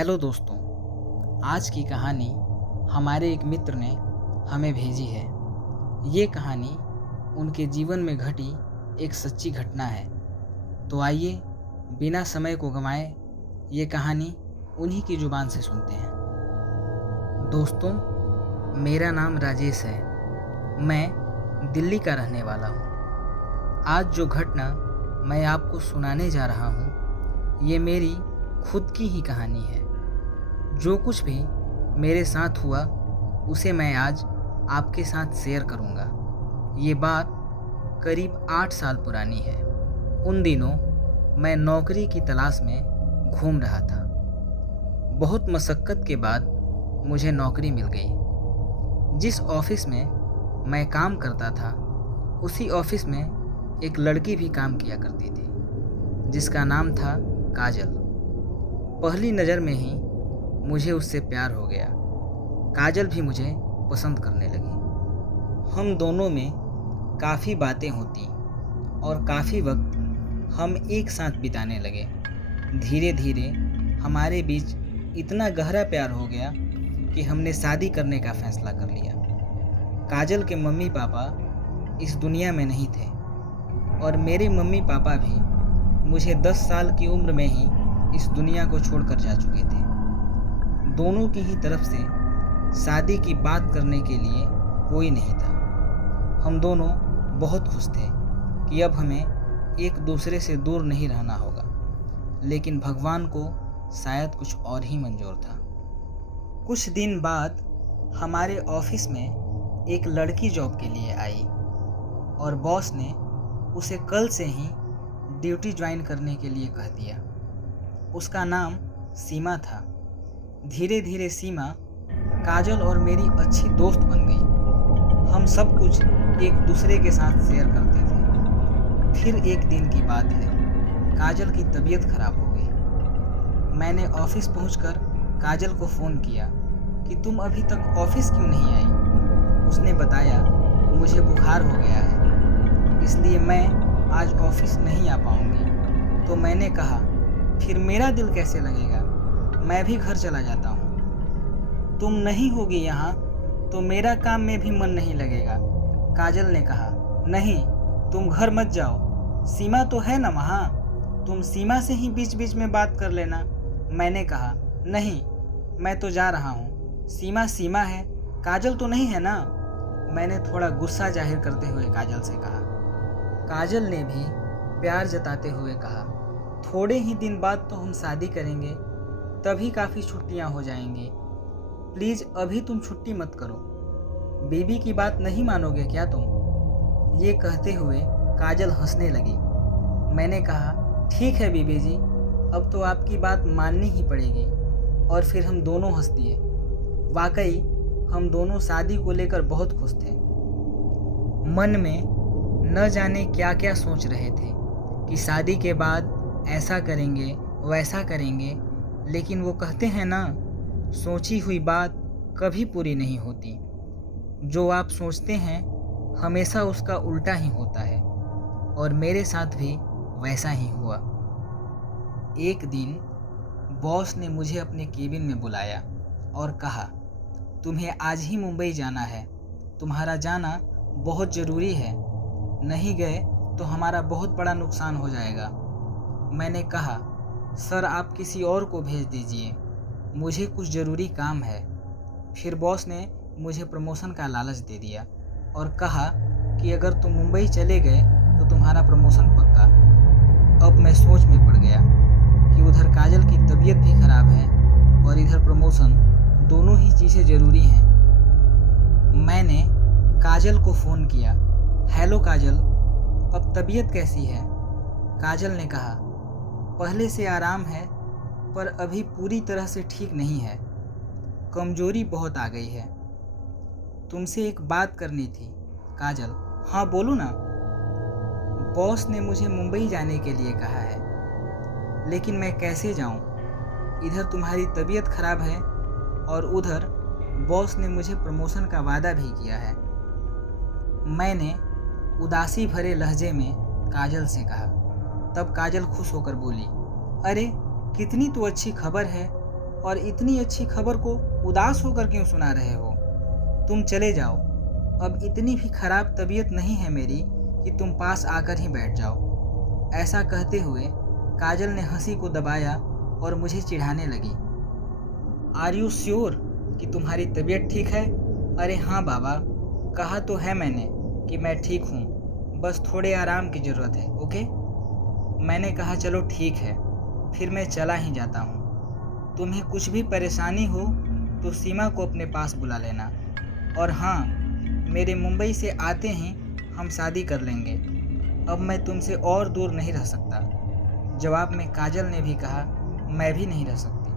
Hello दोस्तों, आज की कहानी हमारे एक मित्र ने हमें भेजी है। ये कहानी उनके जीवन में घटी एक सच्ची घटना है। तो आइए बिना समय को गंवाए ये कहानी उन्हीं की ज़ुबान से सुनते हैं। दोस्तों, मेरा नाम राजेश है। मैं दिल्ली का रहने वाला हूँ। आज जो घटना मैं आपको सुनाने जा रहा हूँ, ये मेरी खुद की ही कहानी है। जो कुछ भी मेरे साथ हुआ उसे मैं आज आपके साथ शेयर करूँगा। ये बात करीब 8 साल पुरानी है। उन दिनों मैं नौकरी की तलाश में घूम रहा था। बहुत मशक्क़त के बाद मुझे नौकरी मिल गई। जिस ऑफिस में मैं काम करता था, उसी ऑफिस में एक लड़की भी काम किया करती थी, जिसका नाम था काजल। पहली नज़र में ही मुझे उससे प्यार हो गया। काजल भी मुझे पसंद करने लगी। हम दोनों में काफ़ी बातें होती और काफ़ी वक्त हम एक साथ बिताने लगे। धीरे धीरे हमारे बीच इतना गहरा प्यार हो गया कि हमने शादी करने का फैसला कर लिया। काजल के मम्मी पापा इस दुनिया में नहीं थे और मेरे मम्मी पापा भी मुझे 10 साल की उम्र में ही इस दुनिया को छोड़कर जा चुके थे। दोनों की ही तरफ से शादी की बात करने के लिए कोई नहीं था। हम दोनों बहुत खुश थे कि अब हमें एक दूसरे से दूर नहीं रहना होगा, लेकिन भगवान को शायद कुछ और ही मंजूर था। कुछ दिन बाद हमारे ऑफिस में एक लड़की जॉब के लिए आई और बॉस ने उसे कल से ही ड्यूटी ज्वाइन करने के लिए कह दिया। उसका नाम सीमा था। धीरे धीरे सीमा काजल और मेरी अच्छी दोस्त बन गई। हम सब कुछ एक दूसरे के साथ शेयर करते थे। फिर एक दिन की बात है, काजल की तबीयत खराब हो गई। मैंने ऑफिस पहुंचकर काजल को फ़ोन किया कि तुम अभी तक ऑफिस क्यों नहीं आई। उसने बताया मुझे बुखार हो गया है, इसलिए मैं आज ऑफिस नहीं आ पाऊंगी। तो मैंने कहा फिर मेरा दिल कैसे लगेगा, मैं भी घर चला जाता हूँ। तुम नहीं होगी यहाँ तो मेरा काम में भी मन नहीं लगेगा। काजल ने कहा नहीं, तुम घर मत जाओ, सीमा तो है ना वहाँ, तुम सीमा से ही बीच बीच में बात कर लेना। मैंने कहा नहीं, मैं तो जा रहा हूँ। सीमा सीमा है, काजल तो नहीं है ना। मैंने थोड़ा गुस्सा जाहिर करते हुए काजल से कहा। काजल ने भी प्यार जताते हुए कहा थोड़े ही दिन बाद तो हम शादी करेंगे, तभी काफ़ी छुट्टियां हो जाएंगी। प्लीज़ अभी तुम छुट्टी मत करो, बेबी की बात नहीं मानोगे क्या तुम। ये कहते हुए काजल हंसने लगी। मैंने कहा ठीक है बीबी जी, अब तो आपकी बात माननी ही पड़ेगी। और फिर हम दोनों हंस दिए। वाकई हम दोनों शादी को लेकर बहुत खुश थे। मन में न जाने क्या क्या सोच रहे थे कि शादी के बाद ऐसा करेंगे वैसा करेंगे, लेकिन वो कहते हैं ना, सोची हुई बात कभी पूरी नहीं होती। जो आप सोचते हैं हमेशा उसका उल्टा ही होता है, और मेरे साथ भी वैसा ही हुआ। एक दिन बॉस ने मुझे अपने केबिन में बुलाया और कहा तुम्हें आज ही मुंबई जाना है, तुम्हारा जाना बहुत ज़रूरी है, नहीं गए तो हमारा बहुत बड़ा नुकसान हो जाएगा। मैंने कहा सर आप किसी और को भेज दीजिए, मुझे कुछ ज़रूरी काम है। फिर बॉस ने मुझे प्रमोशन का लालच दे दिया और कहा कि अगर तुम मुंबई चले गए तो तुम्हारा प्रमोशन पक्का। अब मैं सोच में पड़ गया कि उधर काजल की तबीयत भी खराब है और इधर प्रमोशन, दोनों ही चीज़ें ज़रूरी हैं। मैंने काजल को फ़ोन किया। हेलो काजल, अब तबीयत कैसी है। काजल ने कहा पहले से आराम है, पर अभी पूरी तरह से ठीक नहीं है, कमज़ोरी बहुत आ गई है। तुमसे एक बात करनी थी। काजल हाँ बोलो ना। बॉस ने मुझे मुंबई जाने के लिए कहा है, लेकिन मैं कैसे जाऊं। इधर तुम्हारी तबीयत खराब है और उधर बॉस ने मुझे प्रमोशन का वादा भी किया है। मैंने उदासी भरे लहजे में काजल से कहा। तब काजल खुश होकर बोली अरे कितनी तो अच्छी खबर है, और इतनी अच्छी खबर को उदास होकर क्यों सुना रहे हो? तुम चले जाओ, अब इतनी भी खराब तबीयत नहीं है मेरी कि तुम पास आकर ही बैठ जाओ। ऐसा कहते हुए काजल ने हंसी को दबाया और मुझे चिढ़ाने लगी। आर यू श्योर कि तुम्हारी तबीयत ठीक है? अरे हाँ बाबा, कहा तो है मैंने कि मैं ठीक हूँ, बस थोड़े आराम की ज़रूरत है। ओके? मैंने कहा चलो ठीक है, फिर मैं चला ही जाता हूँ। तुम्हें कुछ भी परेशानी हो तो सीमा को अपने पास बुला लेना। और हाँ, मेरे मुंबई से आते ही हम शादी कर लेंगे। अब मैं तुमसे और दूर नहीं रह सकता। जवाब में काजल ने भी कहा, मैं भी नहीं रह सकती।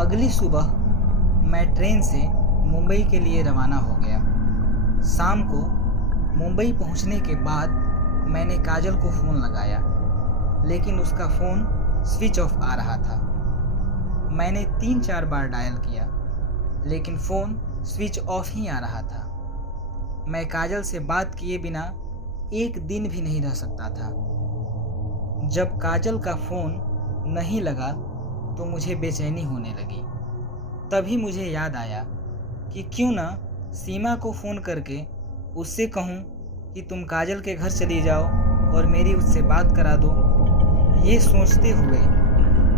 अगली सुबह मैं ट्रेन से मुंबई के लिए रवाना हो गया। शाम को मुंबई पहुंचने के बाद मैंने काजल को फ़ोन लगाया, लेकिन उसका फ़ोन स्विच ऑफ आ रहा था। मैंने 3-4 बार डायल किया, लेकिन फ़ोन स्विच ऑफ ही आ रहा था। मैं काजल से बात किए बिना एक दिन भी नहीं रह सकता था। जब काजल का फ़ोन नहीं लगा तो मुझे बेचैनी होने लगी। तभी मुझे याद आया कि क्यों ना सीमा को फ़ोन करके उससे कहूँ कि तुम काजल के घर चली जाओ और मेरी उससे बात करा दो। ये सोचते हुए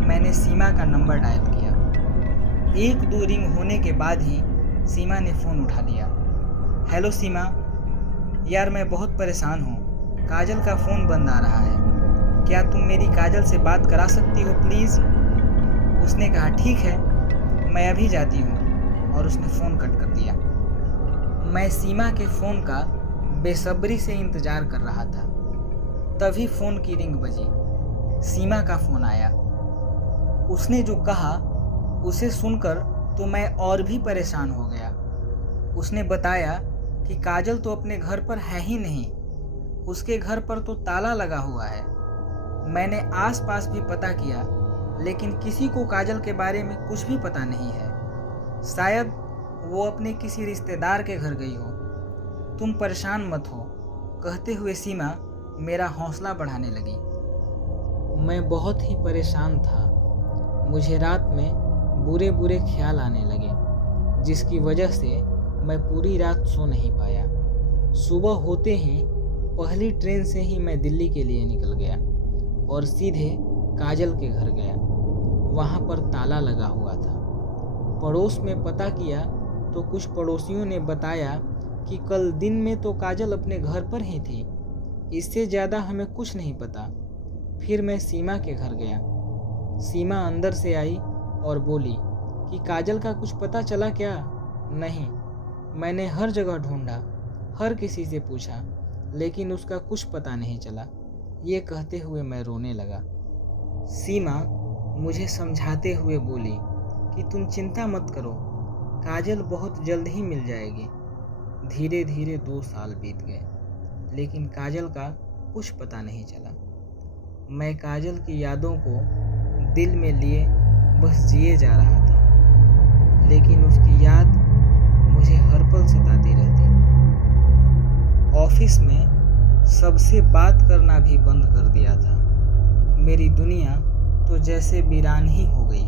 मैंने सीमा का नंबर डायल किया। 1-2 रिंग होने के बाद ही सीमा ने फ़ोन उठा लिया। हेलो सीमा, यार मैं बहुत परेशान हूँ, काजल का फ़ोन बंद आ रहा है, क्या तुम मेरी काजल से बात करा सकती हो प्लीज़? उसने कहा ठीक है, मैं अभी जाती हूँ, और उसने फ़ोन कट कर दिया। मैं सीमा के फ़ोन का बेसब्री से इंतज़ार कर रहा था। तभी फ़ोन की रिंग बजी। सीमा का फ़ोन आया। उसने जो कहा उसे सुनकर तो मैं और भी परेशान हो गया। उसने बताया कि काजल तो अपने घर पर है ही नहीं, उसके घर पर तो ताला लगा हुआ है। मैंने आस-पास भी पता किया, लेकिन किसी को काजल के बारे में कुछ भी पता नहीं है। शायद वो अपने किसी रिश्तेदार के घर गई हो। तुम परेशान मत हो, कहते हुए सीमा मेरा हौसला बढ़ाने लगी। मैं बहुत ही परेशान था। मुझे रात में बुरे बुरे ख्याल आने लगे, जिसकी वजह से मैं पूरी रात सो नहीं पाया। सुबह होते ही पहली ट्रेन से ही मैं दिल्ली के लिए निकल गया और सीधे काजल के घर गया। वहाँ पर ताला लगा हुआ था। पड़ोस में पता किया तो कुछ पड़ोसियों ने बताया कि कल दिन में तो काजल अपने घर पर ही थी। इससे ज़्यादा हमें कुछ नहीं पता। फिर मैं सीमा के घर गया। सीमा अंदर से आई और बोली कि काजल का कुछ पता चला क्या? नहीं, मैंने हर जगह ढूंढा, हर किसी से पूछा, लेकिन उसका कुछ पता नहीं चला। ये कहते हुए मैं रोने लगा। सीमा मुझे समझाते हुए बोली कि तुम चिंता मत करो, काजल बहुत जल्द ही मिल जाएगी। धीरे धीरे 2 साल बीत गए, लेकिन काजल का कुछ पता नहीं चला। मैं काजल की यादों को दिल में लिए बस जिए जा रहा था, लेकिन उसकी याद मुझे हर पल सताती रहती। ऑफिस में सबसे बात करना भी बंद कर दिया था। मेरी दुनिया तो जैसे वीरान ही हो गई,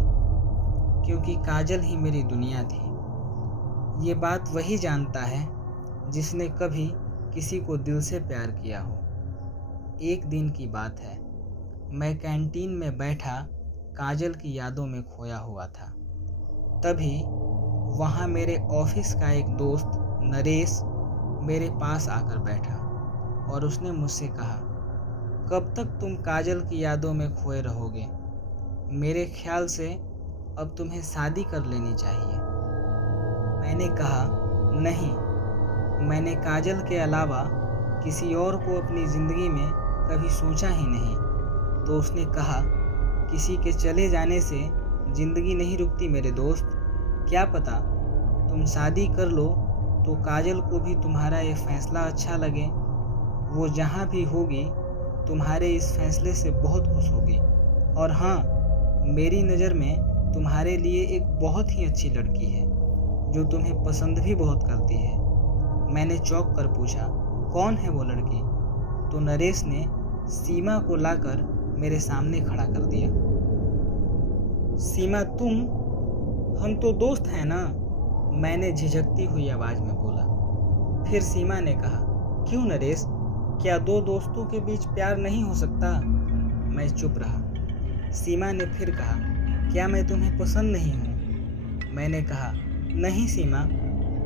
क्योंकि काजल ही मेरी दुनिया थी। ये बात वही जानता है जिसने कभी किसी को दिल से प्यार किया हो। एक दिन की बात है, मैं कैंटीन में बैठा काजल की यादों में खोया हुआ था। तभी वहाँ मेरे ऑफिस का एक दोस्त नरेश मेरे पास आकर बैठा और उसने मुझसे कहा, कब तक तुम काजल की यादों में खोए रहोगे? मेरे ख्याल से अब तुम्हें शादी कर लेनी चाहिए। मैंने कहा, नहीं, मैंने काजल के अलावा किसी और को अपनी ज़िंदगी में कभी सोचा ही नहीं। तो उसने कहा, किसी के चले जाने से ज़िंदगी नहीं रुकती मेरे दोस्त। क्या पता तुम शादी कर लो तो काजल को भी तुम्हारा ये फैसला अच्छा लगे। वो जहाँ भी होगी तुम्हारे इस फैसले से बहुत खुश होगी। और हाँ, मेरी नज़र में तुम्हारे लिए एक बहुत ही अच्छी लड़की है जो तुम्हें पसंद भी बहुत करती है। मैंने चौंक कर पूछा, कौन है वो लड़की? तो नरेश ने सीमा को लाकर मेरे सामने खड़ा कर दिया। सीमा तुम, हम तो दोस्त हैं ना, मैंने झिझकती हुई आवाज़ में बोला। फिर सीमा ने कहा, क्यों नरेश, क्या दो दोस्तों के बीच प्यार नहीं हो सकता? मैं चुप रहा। सीमा ने फिर कहा, क्या मैं तुम्हें पसंद नहीं हूँ? मैंने कहा, नहीं सीमा,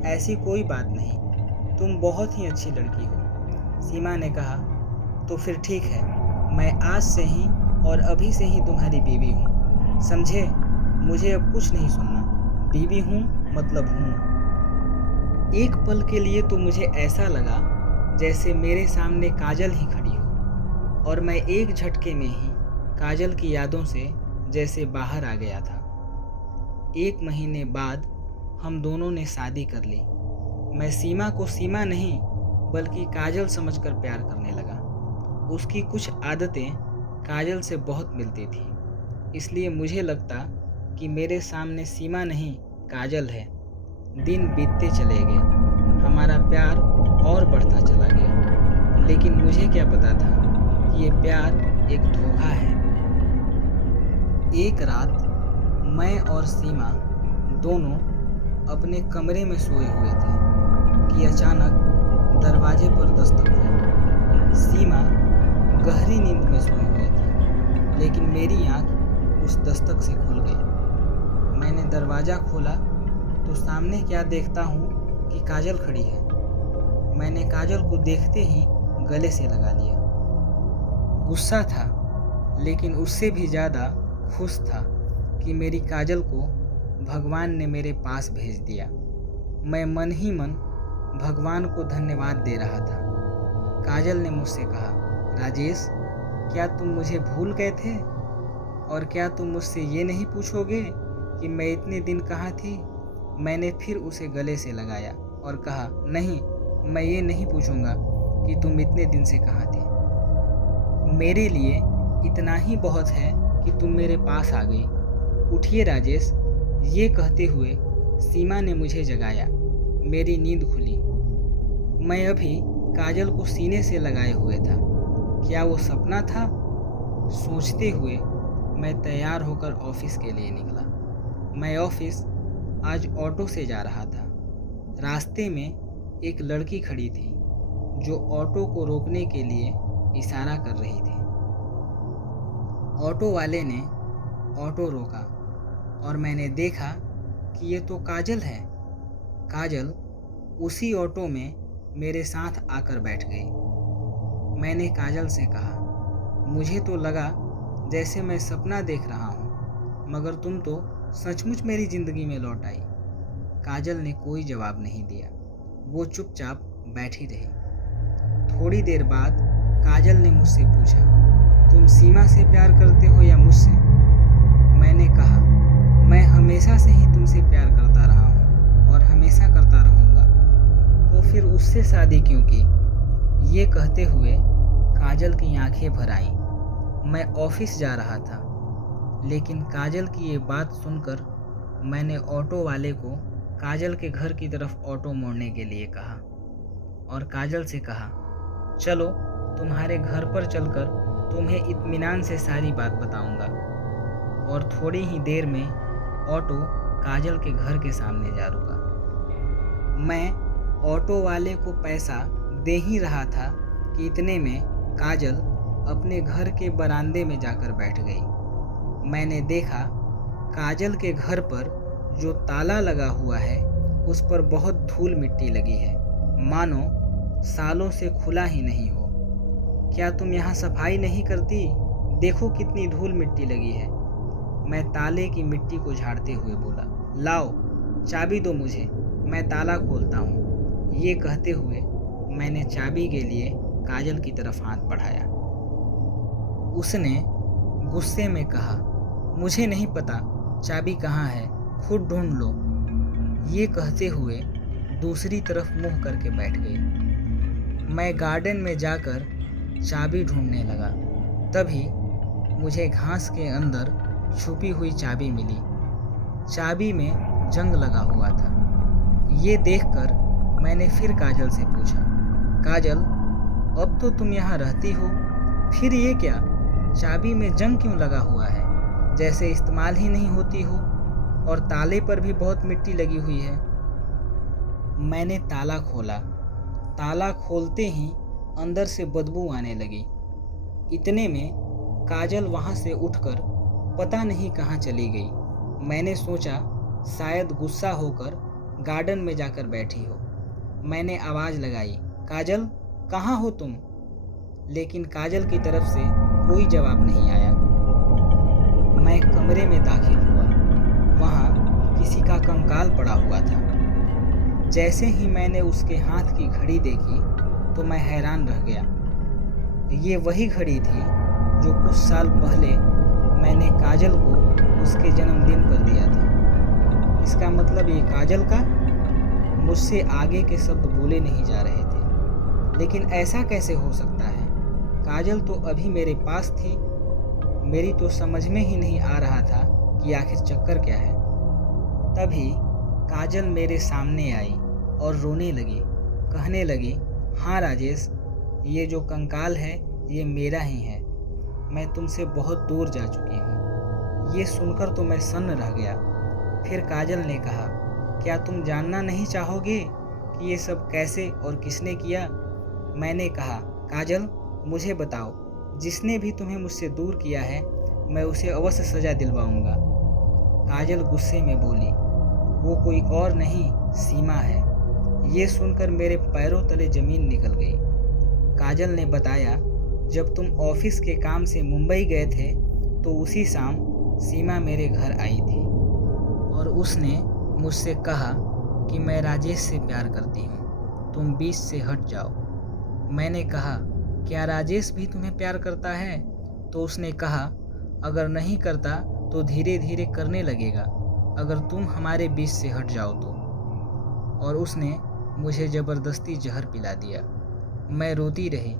ऐसी कोई बात नहीं, तुम बहुत ही अच्छी लड़की हो। सीमा ने कहा, तो फिर ठीक है, मैं आज से ही और अभी से ही तुम्हारी बीवी हूँ, समझे? मुझे अब कुछ नहीं सुनना, बीवी हूँ मतलब हूँ। एक पल के लिए तो मुझे ऐसा लगा जैसे मेरे सामने काजल ही खड़ी हो, और मैं एक झटके में ही काजल की यादों से जैसे बाहर आ गया था। 1 महीने बाद हम दोनों ने शादी कर ली। मैं सीमा को सीमा नहीं बल्कि काजल समझकर प्यार करने लगा। उसकी कुछ आदतें काजल से बहुत मिलती थी, इसलिए मुझे लगता कि मेरे सामने सीमा नहीं काजल है। दिन बीतते चले गए, हमारा प्यार और बढ़ता चला गया, लेकिन मुझे क्या पता था कि ये प्यार एक धोखा है। एक रात मैं और सीमा दोनों अपने कमरे में सोए हुए थे कि अचानक दरवाजे पर दस्तक हुई। सीमा गहरी नींद में सोई हुई थी, लेकिन मेरी आंख उस दस्तक से खुल गई। मैंने दरवाज़ा खोला तो सामने क्या देखता हूँ कि काजल खड़ी है। मैंने काजल को देखते ही गले से लगा लिया। गुस्सा था, लेकिन उससे भी ज़्यादा खुश था कि मेरी काजल को भगवान ने मेरे पास भेज दिया। मैं मन ही मन भगवान को धन्यवाद दे रहा था। काजल ने मुझसे कहा, राजेश, क्या तुम मुझे भूल गए थे? और क्या तुम मुझसे ये नहीं पूछोगे कि मैं इतने दिन कहाँ थी? मैंने फिर उसे गले से लगाया और कहा, नहीं, मैं ये नहीं पूछूंगा कि तुम इतने दिन से कहाँ थे। मेरे लिए इतना ही बहुत है कि तुम मेरे पास आ गई। उठिए राजेश। ये कहते हुए सीमा ने मुझे जगाया। मेरी नींद खुली। मैं अभी काजल को सीने से लगाए हुए था। क्या वो सपना था? सोचते हुए मैं तैयार होकर ऑफिस के लिए निकला। मैं ऑफिस आज ऑटो से जा रहा था। रास्ते में एक लड़की खड़ी थी जो ऑटो को रोकने के लिए इशारा कर रही थी। ऑटो वाले ने ऑटो रोका और मैंने देखा कि ये तो काजल है। काजल उसी ऑटो में मेरे साथ आकर बैठ गई। मैंने काजल से कहा, मुझे तो लगा जैसे मैं सपना देख रहा हूँ, मगर तुम तो सचमुच मेरी ज़िंदगी में लौट आई। काजल ने कोई जवाब नहीं दिया, वो चुपचाप बैठी रही। थोड़ी देर बाद काजल ने मुझसे पूछा, तुम सीमा से प्यार करते हो या मुझसे? मैंने कहा, मैं हमेशा से ही तुमसे प्यार करता रहा हूँ और हमेशा करता रहूँगा। तो फिर उससे शादी क्यों की? ये कहते हुए काजल की आंखें भर आईं। मैं ऑफिस जा रहा था, लेकिन काजल की ये बात सुनकर मैंने ऑटो वाले को काजल के घर की तरफ ऑटो मोड़ने के लिए कहा और काजल से कहा, चलो तुम्हारे घर पर चलकर तुम्हें इत्मीनान से सारी बात बताऊंगा। और थोड़ी ही देर में ऑटो काजल के घर के सामने जा रुका। मैं ऑटो वाले को पैसा दे ही रहा था कि इतने में काजल अपने घर के बरामदे में जाकर बैठ गई। मैंने देखा काजल के घर पर जो ताला लगा हुआ है उस पर बहुत धूल मिट्टी लगी है, मानो सालों से खुला ही नहीं हो। क्या तुम यहाँ सफाई नहीं करती? देखो कितनी धूल मिट्टी लगी है। मैं ताले की मिट्टी को झाड़ते हुए बोला, लाओ चाबी दो मुझे, मैं ताला खोलता हूँ। ये कहते हुए मैंने चाबी के लिए काजल की तरफ हाथ बढ़ाया। उसने गुस्से में कहा, मुझे नहीं पता चाबी कहाँ है, खुद ढूंढ लो। ये कहते हुए दूसरी तरफ मुंह करके बैठ गई। मैं गार्डन में जाकर चाबी ढूंढने लगा। तभी मुझे घास के अंदर छुपी हुई चाबी मिली। चाबी में जंग लगा हुआ था। ये देखकर मैंने फिर काजल से पूछा, काजल, अब तो तुम यहाँ रहती हो, फिर ये क्या, चाबी में जंग क्यों लगा हुआ है? जैसे इस्तेमाल ही नहीं होती हो, और ताले पर भी बहुत मिट्टी लगी हुई है। मैंने ताला खोला। ताला खोलते ही अंदर से बदबू आने लगी। इतने में काजल वहाँ से उठकर पता नहीं कहाँ चली गई। मैंने सोचा शायद गुस्सा होकर गार्डन में जाकर बैठी हो। मैंने आवाज़ लगाई, काजल कहाँ हो तुम? लेकिन काजल की तरफ से कोई जवाब नहीं आया। मैं कमरे में दाखिल हुआ। वहाँ किसी का कंकाल पड़ा हुआ था। जैसे ही मैंने उसके हाथ की घड़ी देखी तो मैं हैरान रह गया। ये वही घड़ी थी जो कुछ साल पहले मैंने काजल को उसके जन्मदिन पर दिया था। इसका मतलब ये काजल का? मुझसे आगे के शब्द बोले नहीं जा रहे थे। लेकिन ऐसा कैसे हो सकता है? काजल तो अभी मेरे पास थी। मेरी तो समझ में ही नहीं आ रहा था कि आखिर चक्कर क्या है। तभी काजल मेरे सामने आई और रोने लगी। कहने लगी, हाँ राजेश, ये जो कंकाल है ये मेरा ही है। मैं तुमसे बहुत दूर जा चुकी हूँ। ये सुनकर तो मैं सन्न रह गया। फिर काजल ने कहा, क्या तुम जानना नहीं चाहोगे कि ये सब कैसे और किसने किया? मैंने कहा, काजल मुझे बताओ, जिसने भी तुम्हें मुझसे दूर किया है मैं उसे अवश्य सज़ा दिलवाऊंगा। काजल गुस्से में बोली, वो कोई और नहीं सीमा है। ये सुनकर मेरे पैरों तले ज़मीन निकल गई। काजल ने बताया, जब तुम ऑफिस के काम से मुंबई गए थे तो उसी शाम सीमा मेरे घर आई थी और उसने मुझसे कहा कि मैं राजेश से प्यार करती हूँ, तुम बीच से हट जाओ। मैंने कहा, क्या राजेश भी तुम्हें प्यार करता है? तो उसने कहा, अगर नहीं करता तो धीरे धीरे करने लगेगा अगर तुम हमारे बीच से हट जाओ तो। और उसने मुझे ज़बरदस्ती जहर पिला दिया। मैं रोती रही,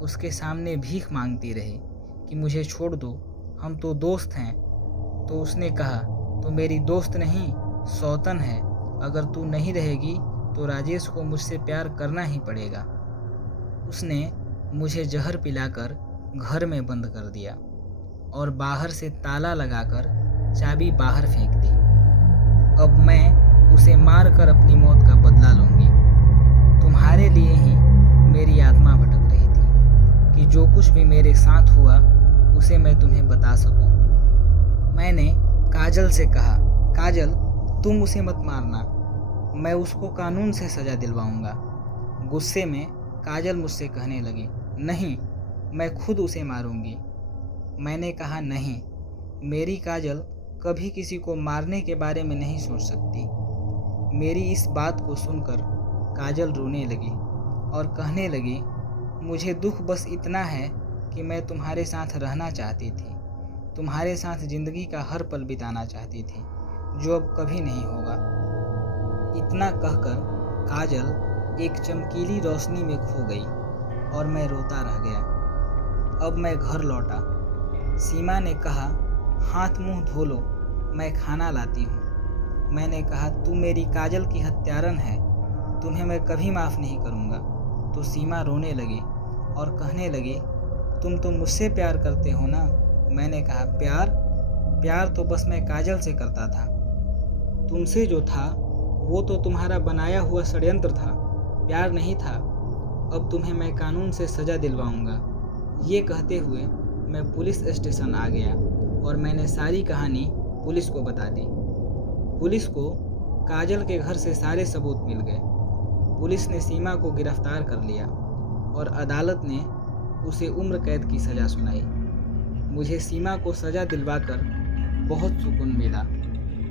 उसके सामने भीख मांगती रही कि मुझे छोड़ दो, हम तो दोस्त हैं। तो उसने कहा, तो मेरी दोस्त नहीं सौतन है। अगर तू नहीं रहेगी तो राजेश को मुझसे प्यार करना ही पड़ेगा। उसने मुझे जहर पिलाकर घर में बंद कर दिया और बाहर से ताला लगाकर चाबी बाहर फेंक दी। अब मैं उसे मारकर अपनी मौत का बदला लूँगी। तुम्हारे लिए ही मेरी आत्मा भटक रही थी कि जो कुछ भी मेरे साथ हुआ उसे मैं तुम्हें बता सकूं। मैंने काजल से कहा, काजल तुम उसे मत मारना, मैं उसको कानून से सज़ा दिलवाऊंगा। गुस्से में काजल मुझसे कहने लगी, नहीं, मैं खुद उसे मारूंगी। मैंने कहा, नहीं, मेरी काजल कभी किसी को मारने के बारे में नहीं सोच सकती। मेरी इस बात को सुनकर काजल रोने लगी और कहने लगी, मुझे दुख बस इतना है कि मैं तुम्हारे साथ रहना चाहती थी, तुम्हारे साथ ज़िंदगी का हर पल बिताना चाहती थी, जो अब कभी नहीं होगा। इतना कहकर काजल एक चमकीली रोशनी में खो गई और मैं रोता रह गया। अब मैं घर लौटा। सीमा ने कहा, हाथ मुंह धो लो, मैं खाना लाती हूँ। मैंने कहा, तू मेरी काजल की हत्यारन है, तुम्हें मैं कभी माफ़ नहीं करूँगा। तो सीमा रोने लगी और कहने लगी, तुम तो मुझसे प्यार करते हो ना? मैंने कहा, प्यार तो बस मैं काजल से करता था। तुमसे जो था वो तो तुम्हारा बनाया हुआ षड्यंत्र था, प्यार नहीं था। अब तुम्हें मैं कानून से सज़ा दिलवाऊंगा। ये कहते हुए मैं पुलिस स्टेशन आ गया और मैंने सारी कहानी पुलिस को बता दी। पुलिस को काजल के घर से सारे सबूत मिल गए। पुलिस ने सीमा को गिरफ्तार कर लिया और अदालत ने उसे उम्र कैद की सज़ा सुनाई। मुझे सीमा को सज़ा दिलवाकर बहुत सुकून मिला।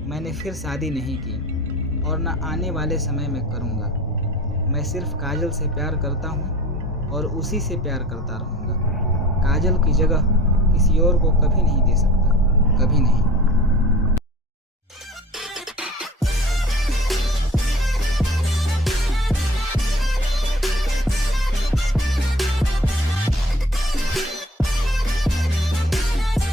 मैंने फिर शादी नहीं की और न आने वाले समय में करूँगा। मैं सिर्फ काजल से प्यार करता हूँ और उसी से प्यार करता रहूँगा। काजल की जगह किसी और को कभी नहीं दे सकता, कभी नहीं।